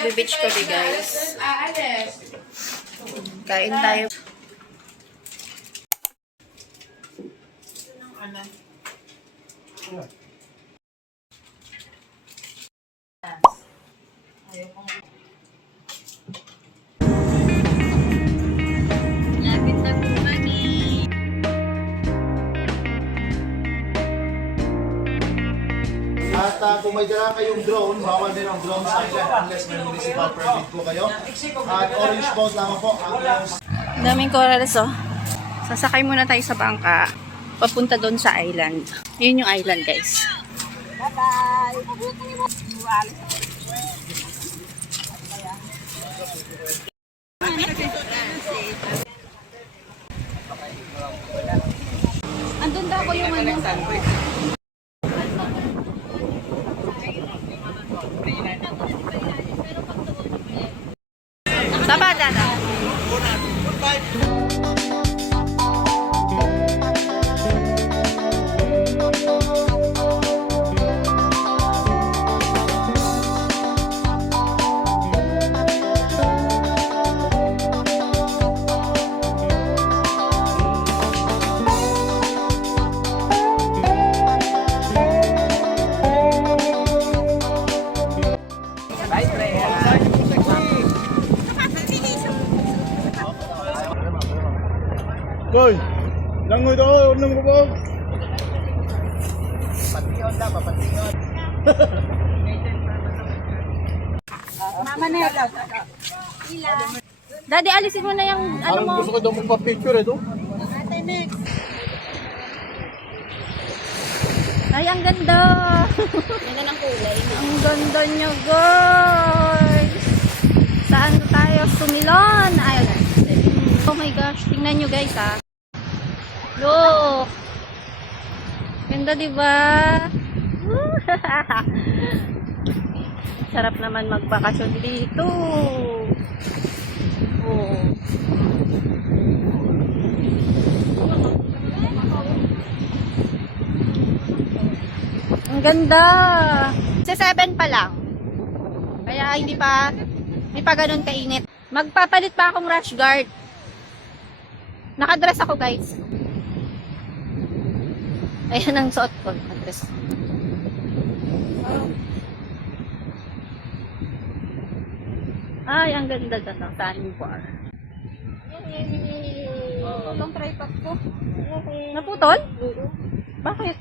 Magbe-beach kami, guys. Kain tayo. Lapit na po kami. At kung may dala kayong drone, bawal din ang drone sa island unless may municipal permit po kayo. At orange boat lamang po ang Daming corals, oh. Sasakay muna tayo sa bangka. Papunta doon sa island. Yun yung island, guys. Andun daw ko yung ano. Tama, Dada. Boy, langoy daw, nang mo po. Patiyon na, patiyon. Mama na yan. Daddy, alisin mo na yung ano mo. Gusto ko daw magpa-picture ito. Ay, ang ganda. Ganda ng kulay. Ang ganda niya, guys. Saan tayo sumilon? Ayun. Oh my gosh, tingnan nyo guys, ha. Look. Ganda, diba? Sarap naman magbakasyon dito. Oh. Ang ganda. Sa 7 pa lang. Kaya hindi pa ganun kainit. Magpapalit pa akong rash guard. Nakadress ako, guys. Ayan ang suot ko. Nakadress. Ay, ang ganda ng sandbar. Itong tripod ko. Naputol? Bakit?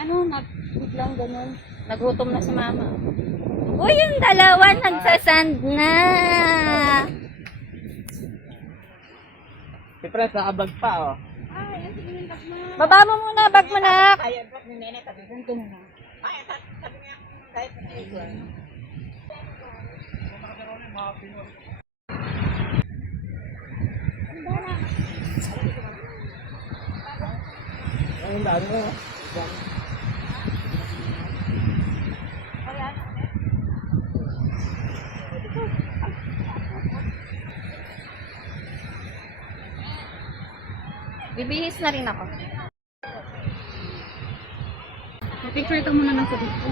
Ano, biglang ganun. Nagutom na si mama. Uy, yung dalawa nagsasand na. Si Pres, nakabag pa, oh. Baba mo muna, bag mo na. Ayan, Pres, ni Nene, tabi ko na. Ay, sabi niya, kahit na ito. Ang dami mo. Bibihis na rin ako. Picture ito muna ng sabi ko.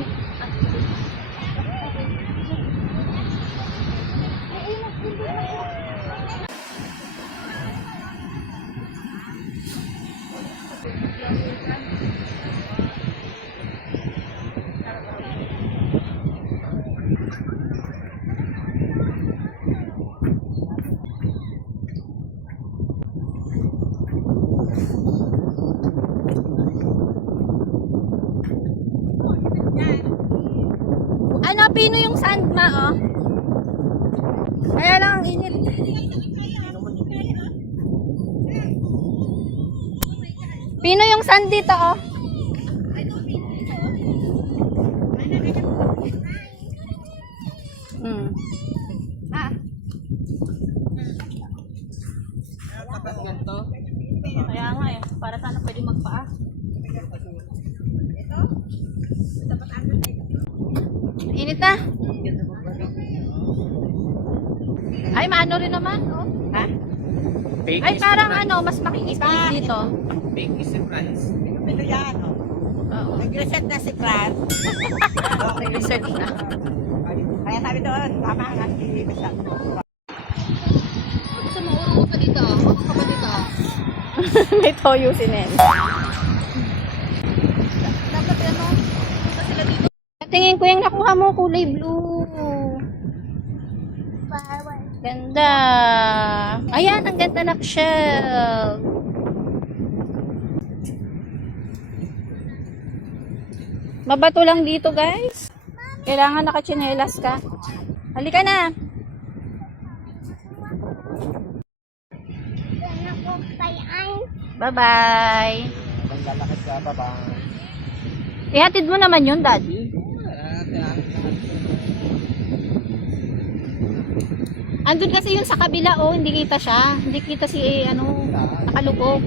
Ano, pino yung sand ma, oh. Kaya lang ang init. Pino yung sand dito, oh. Ah. Kaya nga eh, para sana pwede magpaa. Init na. Ay, maano rin naman, oh. Ha? Ay, parang ano, mas makikinig dito. Fake is surprise. Pero yan, oh. Oo. Nag-reset na si Fran. Research na. Kaya sabi doon, tama nga si Bishop. Gusto mo, urong ka dito. Urong ka pa dito. May toyo si Nen. Dapat ano, punta sila dito. Tingin ko yung nakuha mo, kulay blue. Ganda. Ayan, ang ganda ng shell. Mabato lang dito, guys. Kailangan nakachinelas ka. Halika na. Bye-bye. Maglalakad ka pa ba? Ihatid mo naman yun, Daddy. Andun kasi yun sa kabila, oh. Hindi kita siya. Hindi kita si, nakalubog.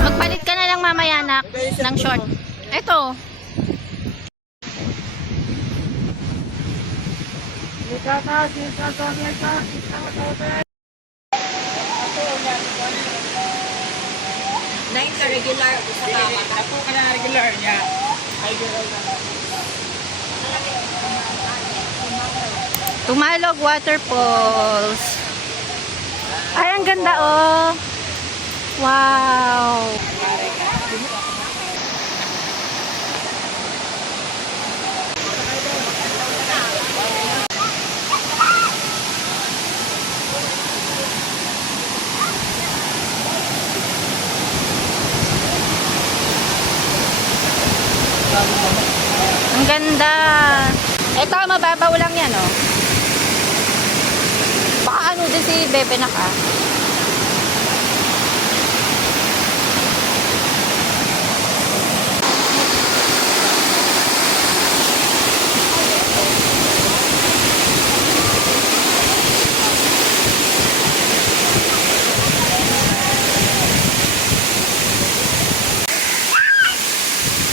Magpalit ka na lang mamaya, nak, ng short. Eto. Nine ka regular, sa tama. Ako ka na regular niya. Tumalog Waterfalls. Ay, ang ganda, oh. Wow. Ang ganda. Ito, mababaw lang yan, oh. Baka ano din si Bebe naka.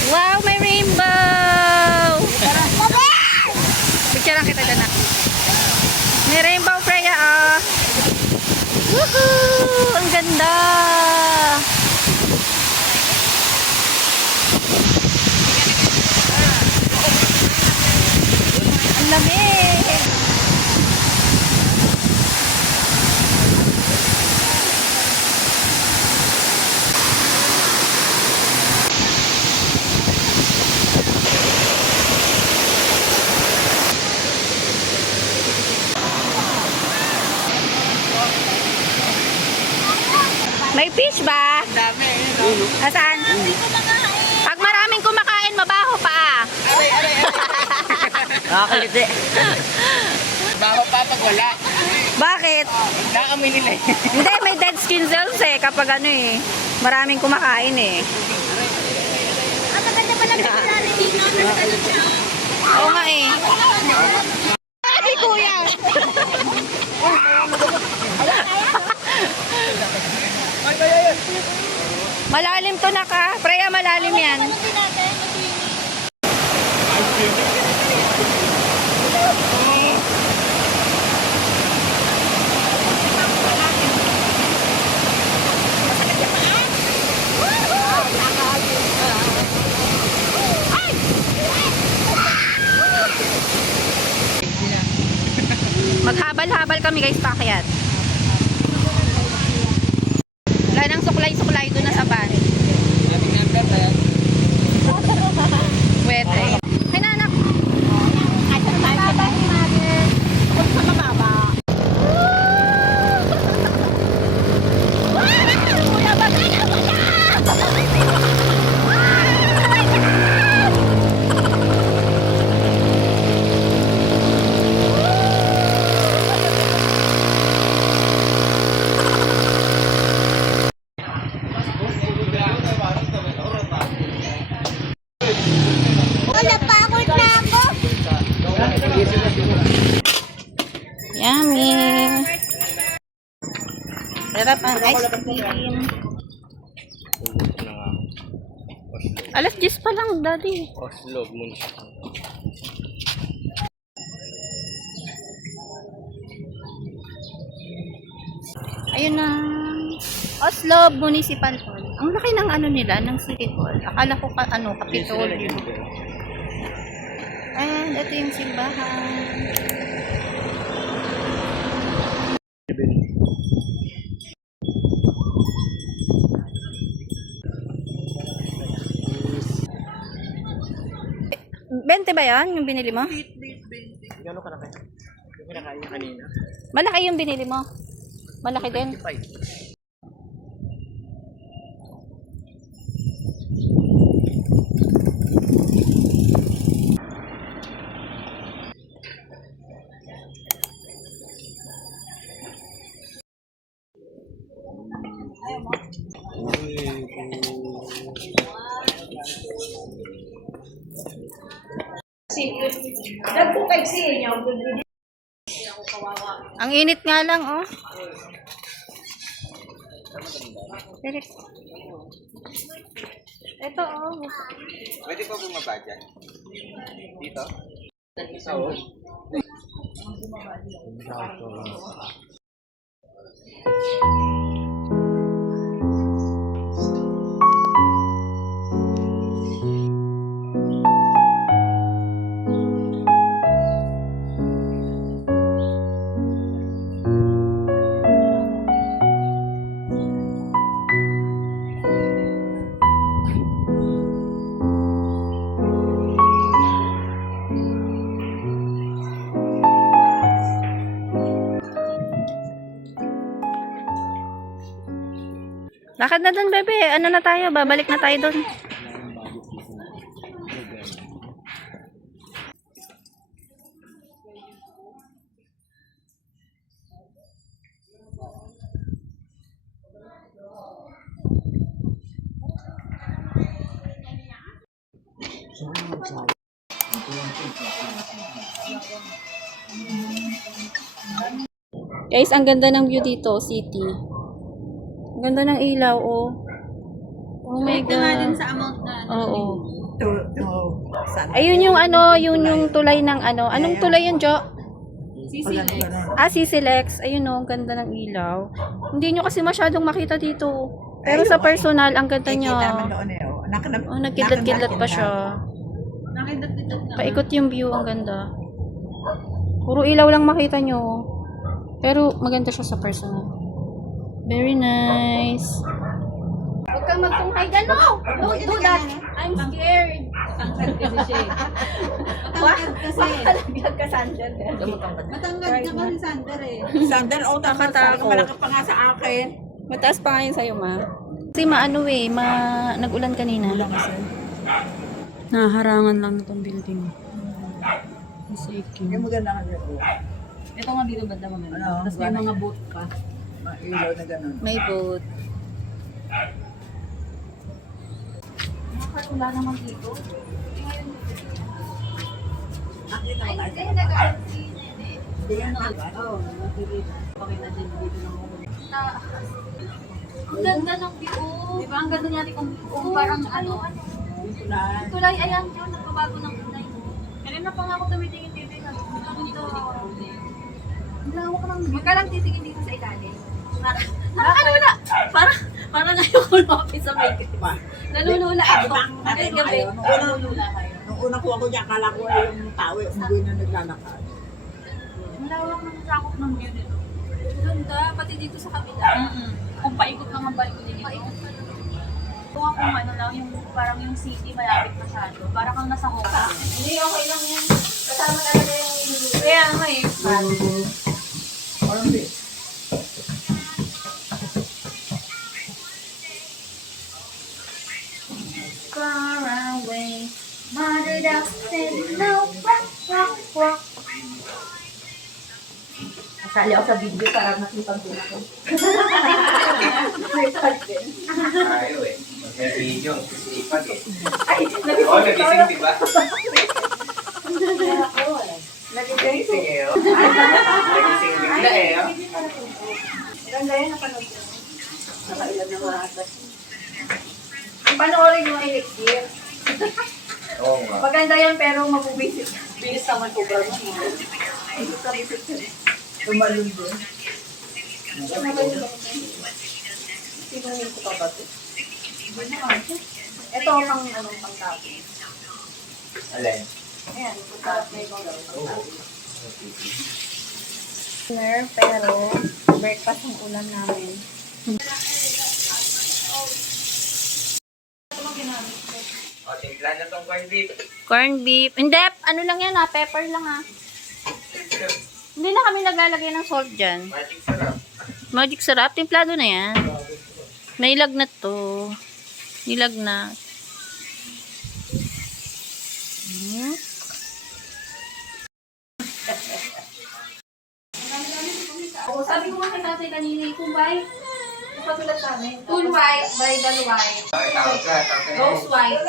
Wow, may rainbow! Picture lang kita dyan, ah. May rainbow, Freya, ah. Woohoo! Ang ganda! Ang lamig! May fish ba? Dami. Asan? Pag maraming kumakain, mabaho pa. Nakakaliti. Baho pa pag wala. Bakit? Nakami nila eh. Hindi, may dead skin cells eh kapag ano eh. Maraming kumakain eh. Oo nga eh. Ay, kuya! Malalim to na ka. Freya, malalim yan. Maghabal-habal kami guys, pakyat. Wala nang suklay-suklay doon na sa van. Pwede. Ay, nanak. Ay, sa tayo natin. Kung sa mababa. Kuya, bagay na, bagay! Yummy! Sarap ang ice cream. Alas 10 pa lang, daddy. Oslo, Munich. Ayun na. Oslo Municipal Hall. Ang laki ng ano nila, ng City Hall. Akala ko Capitolio. And ito yung simbahan. Bente ba yan, yung binili mo? Gano'n ka na kayo? Yung kinakain niya kanina? Malaki yung binili mo? Malaki din? 25. Ang init nga lang, oh. Direct. Ito, oh. Pwede pa bumaba dyan? Dito? Lakad na dun, bebe. Ano na tayo? Babalik na tayo dun. Guys, ang ganda ng view dito, city. Ang ganda ng ilaw, oh. Oh my God. Sa amount na. Oo. Saan? Ayun yung ano, yun yung tulay ng ano. Anong tulay yun, Jo? Sisilex. Ah, Sisilex. Ayun, oh, ang ganda ng ilaw. Hindi nyo kasi masyadong makita dito. Pero sa personal, ang ganda niya. Oh, nagkidlat-kidlat pa siya. Nakidlat-kidlat na. Paikot yung view, ang ganda. Puro ilaw lang makita nyo. Pero maganda siya sa personal. Very nice. Huwag kang magtunghay dyan, no! Don't do that! I'm scared. Matangkad kasi siya eh. Matangkad kasi. Makalaglag ka, Sander. Matangkad na kasi Sander eh. Sander, oh, Nakatakot. malaki pa nga sa akin. Mataas pa ngayon sa'yo, ma. Kasi maano eh, nag-ulan kanina. Naharangan lang itong building. Yung maganda ka dyan. Ito nga dito banda mga Ano? Tapos may mga boat ka. Mga ilaw na gano'n. May boat. Wala naman dito. Nakita mo na ito. Oo, nakikita. Pakita din dito ng Ang ganda ng view. Di ba ang ganda niya kung parang ano. Tulad. Tulay, ayan yun, nagbabago ng kulay. Kanina pa nga ako tumitingin dito. Dito. Ang lawak ng view. Huwag ka lang titingin dito sa ilalim. Ano na? Parang ayoko lumapit sa may Pa. nalulula ako. Bakit Gabi, kayo? nalulula kayo. Nung una ko dyan, akala ko ay yung tao, umuwi na naglalakad. Ang lawak ng sakop ng view dito. Ganda, pati dito sa kabila. Kung paikot lang ang balcony nito. Kung ako ano lang, yung parang yung city malapit masyado. Parang kang nasa Hong Kong. Hindi, okay lang yan. Kasama talaga yung iluluto. Kaya nga eh. Parang di. Far away, mother duck said no, quack, quack, quack. Nasali ako sa video para nakipag-tuna ko. Ayaw eh. May video. Sipag eh. Ay, Oo, nagising diba? Nagising eh, oh. Nagising bigla eh, oh. Maganda yan, napanood ko. Nakailan na mga ata. Panoorin mo electric. Oo nga. Maganda yan pero mabubisit. Bilis naman ko ba mo. Tumalun doon. Sinungin ko pa ba ito? Ito ang pang tapos. Alin? Ayan, pero breakfast ang ulam namin. O, timpla na tong corned beef. Corned beef. Hindi, ano lang yan ha, pepper lang ha. Hindi na kami naglalagay ng salt dyan. Magic sarap. Magic sarap, timplado na yan. May lagnat to. Nilagnat. O, sabi ko nga kay tatay kanina, kumbay. Kapatulad sa amin. Cool white, bridal white. Okay, tawag ka. Tawag ka na. Rose white.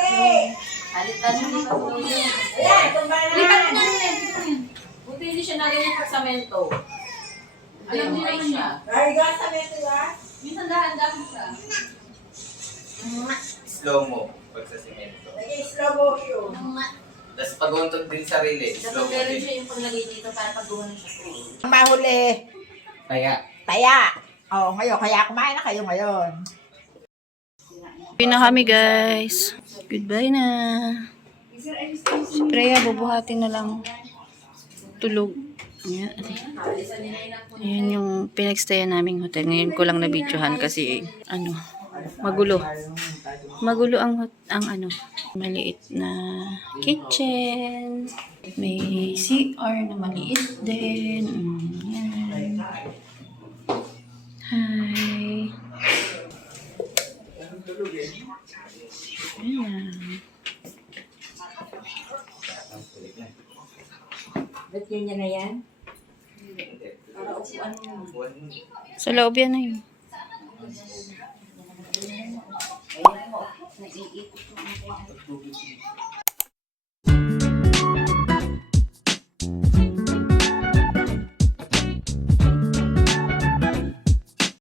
Alitan mo na ito. Lipat na rin. Buti hindi siya naging pagsamento. Alam nila siya. Ay, gasa na ito ba? Minsan dahan-dahan siya. Slow mo. Pag sa simento. Nag-slow motion. Tapos pag-untog din sarili. Slow mo Meron din. siya yung paglagay dito para pag-uwan siya. Mahuli. Kaya. Taya. Oh, ngayon. Kaya kumain na kayo ngayon. Uwi na kami guys. Goodbye na. Si Freya, bubuhatin na lang. Tulog. Ayan. Ayan yung pinagstayan naming hotel. Ngayon ko lang na-videohan kasi ano, magulo. Magulo ang ano, maliit na kitchen. May CR na maliit din. Ayan. Hi. Ayan. Ba't yun na yan? Sa loob yan na yun. Naiikot ko